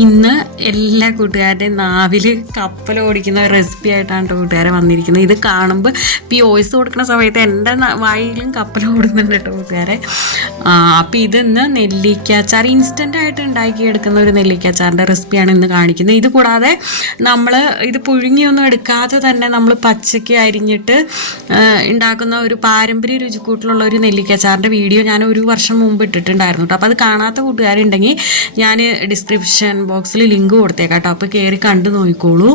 ഇന്ന് എല്ലാ കൂട്ടുകാരുടെയും നാവിൽ കപ്പൽ ഓടിക്കുന്ന റെസിപ്പി ആയിട്ടാണ് കൂട്ടുകാരെ വന്നിരിക്കുന്നത്. ഇത് കാണുമ്പോൾ ഇപ്പോൾ ഈ വോയിസ് കൊടുക്കുന്ന സമയത്ത് എൻ്റെ വായിലും കപ്പൽ ഓടുന്നുണ്ട് കേട്ടോ കൂട്ടുകാരെ. അപ്പോൾ ഇതിന്ന് നെല്ലിക്കാച്ചാർ ഇൻസ്റ്റൻ്റായിട്ട് ഉണ്ടാക്കിയെടുക്കുന്ന ഒരു നെല്ലിക്കാച്ചാറിൻ്റെ റെസിപ്പിയാണ് ഇന്ന് കാണിക്കുന്നത്. ഇത് കൂടാതെ നമ്മൾ ഇത് പുഴുങ്ങിയൊന്നും എടുക്കാതെ തന്നെ നമ്മൾ പച്ചയ്ക്ക് അരിഞ്ഞിട്ട് ഉണ്ടാക്കുന്ന ഒരു പാരമ്പര്യ രുചിക്കൂട്ടിലുള്ള ഒരു നെല്ലിക്കാച്ചാറിൻ്റെ വീഡിയോ ഞാൻ ഒരു വർഷം മുമ്പ് ഇട്ടിട്ടുണ്ടായിരുന്നു കേട്ടോ. അപ്പോൾ അത് കാണാത്ത കൂട്ടുകാരുണ്ടെങ്കിൽ ഞാൻ ഡിസ്ക്രിപ്ഷൻ ബോക്സിൽ ലിങ്ക് കൊടുത്തേക്കാം കേട്ടോ. അപ്പോൾ കയറി കണ്ടു നോക്കിക്കോളൂ.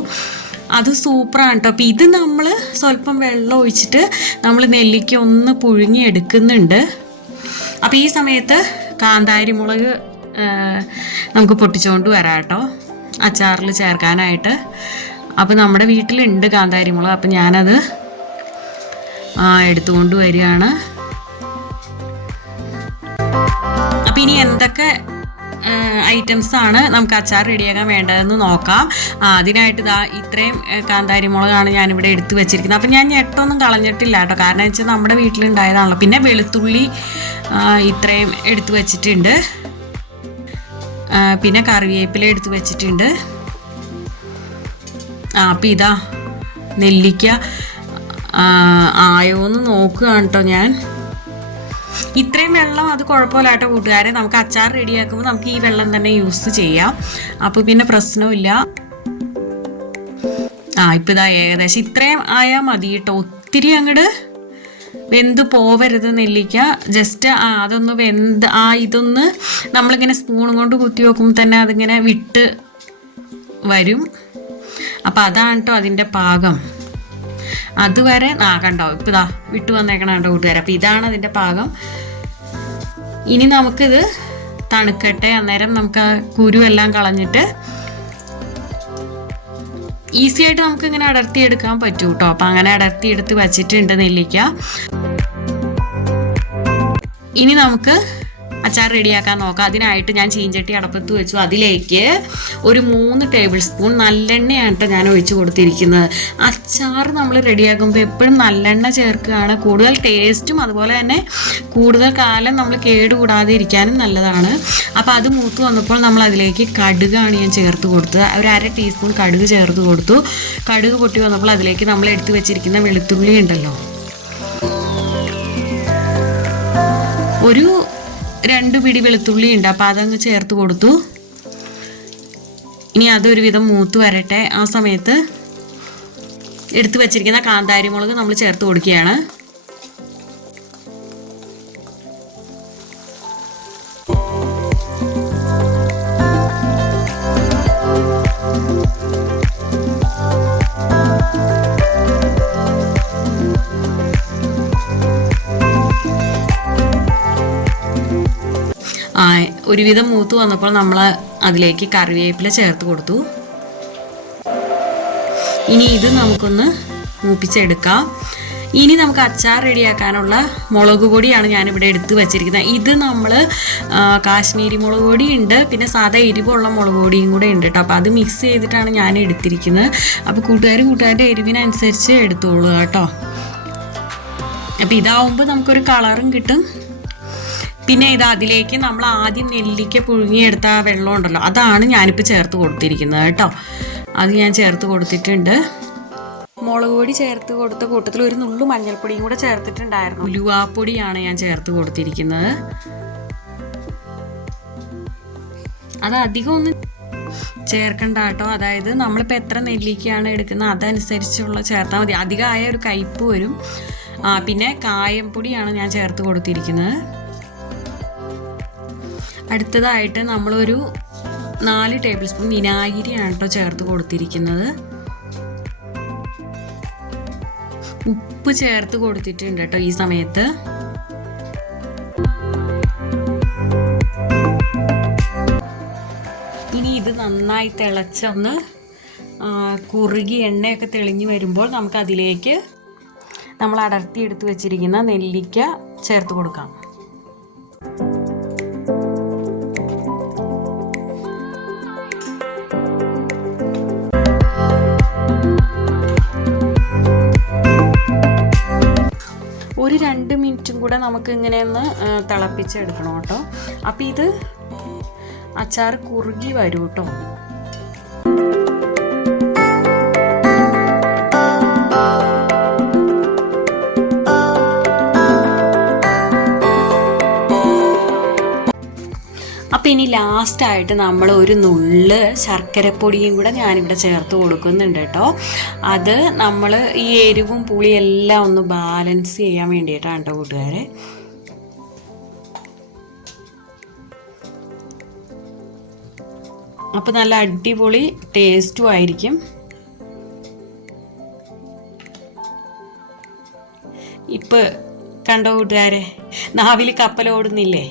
അത് സൂപ്പറാണ് കേട്ടോ. അപ്പോൾ ഇത് നമ്മൾ സ്വല്പം വെള്ളം ഒഴിച്ചിട്ട് നമ്മൾ നെല്ലിക്ക ഒന്ന് പുഴുങ്ങി എടുക്കുന്നുണ്ട്. അപ്പോൾ ഈ സമയത്ത് കാന്താരി മുളക് നമുക്ക് പൊട്ടിച്ചുകൊണ്ട് വരാം കേട്ടോ അച്ചാറിൽ ചേർക്കാനായിട്ട്. അപ്പോൾ നമ്മുടെ വീട്ടിലുണ്ട് കാന്താരി മുളക്. അപ്പോൾ ഞാനത് എടുത്തുകൊണ്ട് വരികയാണ്. അപ്പോൾ ഇനി എന്തൊക്കെ ഐറ്റംസാണ് നമുക്ക് അച്ചാർ റെഡിയാക്കാൻ വേണ്ടതെന്ന് നോക്കാം. അതിനായിട്ട് ഇത്രയും കാന്താരി മുളകാണ് ഞാനിവിടെ എടുത്തു വെച്ചിരിക്കുന്നത്. അപ്പം ഞാൻ ഞെട്ടൊന്നും കളഞ്ഞിട്ടില്ല കേട്ടോ, കാരണം വെച്ചാൽ നമ്മുടെ വീട്ടിലുണ്ടായതാണല്ലോ. പിന്നെ വെളുത്തുള്ളി ഇത്രയും എടുത്തു വെച്ചിട്ടുണ്ട്. പിന്നെ കറിവേപ്പില എടുത്തു വെച്ചിട്ടുണ്ട്. അപ്പം ഇതാ നെല്ലിക്ക ആയോന്ന് നോക്കുകയാണ് കേട്ടോ ഞാൻ. ഇത്രയും വെള്ളം അത് കുഴപ്പമില്ല കേട്ടോ കൂട്ടുകാരെ. നമുക്ക് അച്ചാർ റെഡിയാക്കുമ്പോൾ നമുക്ക് ഈ വെള്ളം തന്നെ യൂസ് ചെയ്യാം. അപ്പോൾ പിന്നെ പ്രശ്നമില്ല. ഇപ്പം ഇതാ ഏകദേശം ഇത്രയും ആയാൽ മതി കേട്ടോ. ഒത്തിരി അങ്ങോട്ട് വെന്ത് പോവരുത് നെല്ലിക്ക. ജസ്റ്റ് അതൊന്ന് വെന്ത് ഇതൊന്ന് നമ്മളിങ്ങനെ സ്പൂൺ കൊണ്ട് കുത്തി വെക്കുമ്പോൾ തന്നെ അതിങ്ങനെ വിട്ട് വരും. അപ്പം അതാണ് കേട്ടോ അതിൻ്റെ പാകം. അതുവരെ കണ്ടോ ഇപ്പം ഇതാ വിട്ടു വന്നേക്കണം കേട്ടോ കൂട്ടുകാരെ. അപ്പം ഇതാണ് അതിൻ്റെ പാകം. ഇനി നമുക്കിത് തണുക്കട്ടെ. അന്നേരം നമുക്ക് ആ കുരുവെല്ലാം കളഞ്ഞിട്ട് ഈസി ആയിട്ട് നമുക്ക് ഇങ്ങനെ അടർത്തിയെടുക്കാൻ പറ്റും കേട്ടോ. അപ്പം അങ്ങനെ അടർത്തിയെടുത്ത് വച്ചിട്ടുണ്ട് നെല്ലിക്ക. ഇനി നമുക്ക് അച്ചാർ റെഡിയാക്കാൻ നോക്കാം. അതിനായിട്ട് ഞാൻ ചീഞ്ചട്ടി അടപ്പത്ത് വെച്ചു. അതിലേക്ക് ഒരു 3 ടേബിൾ സ്പൂൺ നല്ലെണ്ണയാണ് കേട്ടോ ഞാൻ ഒഴിച്ച് കൊടുത്തിരിക്കുന്നത്. അച്ചാർ നമ്മൾ റെഡിയാക്കുമ്പോൾ എപ്പോഴും നല്ലെണ്ണ ചേർക്കുകയാണ് കൂടുതൽ ടേസ്റ്റും, അതുപോലെ തന്നെ കൂടുതൽ കാലം നമ്മൾ കേടുകൂടാതെ ഇരിക്കാനും നല്ലതാണ്. അപ്പോൾ അത് മൂത്ത് വന്നപ്പോൾ നമ്മൾ അതിലേക്ക് കടുകാണ് ഞാൻ ചേർത്ത് കൊടുത്തത്. ഒരു 1/2 ടീസ്പൂൺ കടുക് ചേർത്ത് കൊടുത്തു. കടുക് പൊട്ടി വന്നപ്പോൾ അതിലേക്ക് നമ്മൾ എടുത്ത് വെച്ചിരിക്കുന്ന വെളുത്തുള്ളി ഉണ്ടല്ലോ, ഒരു 2 പിടി വെളുത്തുള്ളി ഉണ്ട്. അപ്പോൾ അതങ്ങ് ചേർത്ത് കൊടുത്തു. ഇനി അതൊരു വിധം മൂത്ത് വരട്ടെ. ആ സമയത്ത് എടുത്തു വച്ചിരിക്കുന്ന കാന്താരി മുളക് നമ്മൾ ചേർത്ത് കൊടുക്കുകയാണ്. ഒരുവിധം മൂത്ത് വന്നപ്പോൾ നമ്മൾ അതിലേക്ക് കറിവേപ്പില ചേർത്ത് കൊടുത്തു. ഇനി ഇത് നമുക്കൊന്ന് മൂപ്പിച്ചെടുക്കാം. ഇനി നമുക്ക് അച്ചാർ റെഡിയാക്കാനുള്ള മുളക് പൊടിയാണ് ഞാനിവിടെ എടുത്ത് വെച്ചിരിക്കുന്നത്. ഇത് നമ്മൾ കാശ്മീരി മുളക് പൊടി ഉണ്ട്, പിന്നെ സാധാ എരിവുള്ള മുളക് പൊടിയും കൂടെ ഉണ്ട് കേട്ടോ. അപ്പോൾ അത് മിക്സ് ചെയ്തിട്ടാണ് ഞാൻ എടുത്തിരിക്കുന്നത്. അപ്പോൾ കൂട്ടുകാരുടെ എരിവിനനുസരിച്ച് എടുത്തോളൂ കേട്ടോ. അപ്പോൾ ഇതാവുമ്പോൾ നമുക്കൊരു കളറും കിട്ടും. പിന്നെ അതിലേക്ക് നമ്മൾ ആദ്യം നെല്ലിക്ക പുഴുങ്ങിയെടുത്ത വെള്ളം ഉണ്ടല്ലോ, അതാണ് ഞാനിപ്പോൾ ചേർത്ത് കൊടുത്തിരിക്കുന്നത് കേട്ടോ. അത് ഞാൻ ചേർത്ത് കൊടുത്തിട്ടുണ്ട്. മുളക് പൊടി ചേർത്ത് കൊടുത്ത കൂട്ടത്തിൽ ഒരു നുള്ളു മഞ്ഞൾപ്പൊടിയും കൂടെ ചേർത്തിട്ടുണ്ടായിരുന്നു. ഉലുവാപ്പൊടിയാണ് ഞാൻ ചേർത്ത് കൊടുത്തിരിക്കുന്നത്. അത് അധികം ഒന്നും ചേർക്കണ്ട കേട്ടോ. അതായത് നമ്മളിപ്പോൾ എത്ര നെല്ലിക്കയാണ് എടുക്കുന്നത് അതനുസരിച്ചുള്ള ചേർത്താൽ മതി. അധികമായ ഒരു കയ്പ്പ് വരും. പിന്നെ കായംപൊടിയാണ് ഞാൻ ചേർത്ത് കൊടുത്തിരിക്കുന്നത്. അടുത്തതായിട്ട് നമ്മളൊരു 4 ടേബിൾ സ്പൂൺ വിനാഗിരിയാണ് കേട്ടോ ചേർത്ത് കൊടുത്തിരിക്കുന്നത്. ഉപ്പ് ചേർത്ത് കൊടുത്തിട്ടുണ്ട് കേട്ടോ ഈ സമയത്ത്. ഇനി ഇത് നന്നായി തിളച്ചൊന്ന് കുറുകി എണ്ണയൊക്കെ തെളിഞ്ഞ് വരുമ്പോൾ നമുക്ക് അതിലേക്ക് നമ്മൾ അടർത്തി എടുത്ത് വെച്ചിരിക്കുന്ന നെല്ലിക്ക ചേർത്ത് കൊടുക്കാം. ഒരു 2 മിനിറ്റും കൂടെ നമുക്ക് ഇങ്ങനെ ഒന്ന് തിളപ്പിച്ചെടുക്കണം കേട്ടോ. അപ്പോൾ ഇത് അച്ചാർ കുറുകി വരും കേട്ടോ. അപ്പോൾ ഇനി ലാസ്റ്റായിട്ട് നമ്മൾ ഒരു നുള്ള് ശർക്കരപ്പൊടിയും കൂടെ ഞാനിവിടെ ചേർത്ത് കൊടുക്കുന്നുണ്ട് കേട്ടോ. അത് നമ്മൾ ഈ എരിവും പുളിയും എല്ലാം ഒന്ന് ബാലൻസ് ചെയ്യാൻ വേണ്ടിയിട്ടാണ് കേട്ടോ കൂട്ടുകാരെ. അപ്പോൾ നല്ല അടിപൊളി ടേസ്റ്റും ആയിരിക്കും. ഇപ്പോൾ കണ്ടോ കൂട്ടുകാരെ, നാവിൽ കപ്പലോടുന്നില്ലേ?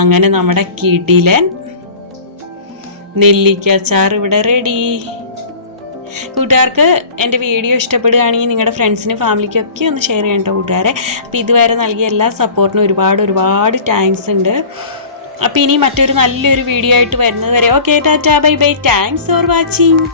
അങ്ങനെ നമ്മുടെ കിടിലൻ നെല്ലിക്കച്ചാർ ഇവിടെ റെഡി. കൂട്ടുകാർക്ക് എൻ്റെ വീഡിയോ ഇഷ്ടപ്പെടുകയാണെങ്കിൽ നിങ്ങളുടെ ഫ്രണ്ട്സിനും ഫാമിലിക്കൊക്കെ ഒന്ന് ഷെയർ ചെയ്യണം കേട്ടോ കൂട്ടുകാരെ. അപ്പോൾ ഇതുവരെ നൽകിയ എല്ലാ സപ്പോർട്ടിനും ഒരുപാട് താങ്ക്സ് ഉണ്ട്. അപ്പോൾ ഇനി മറ്റൊരു നല്ലൊരു വീഡിയോ ആയിട്ട് വരുന്നത് വരെ okay, tata bye bye, thanks for watching.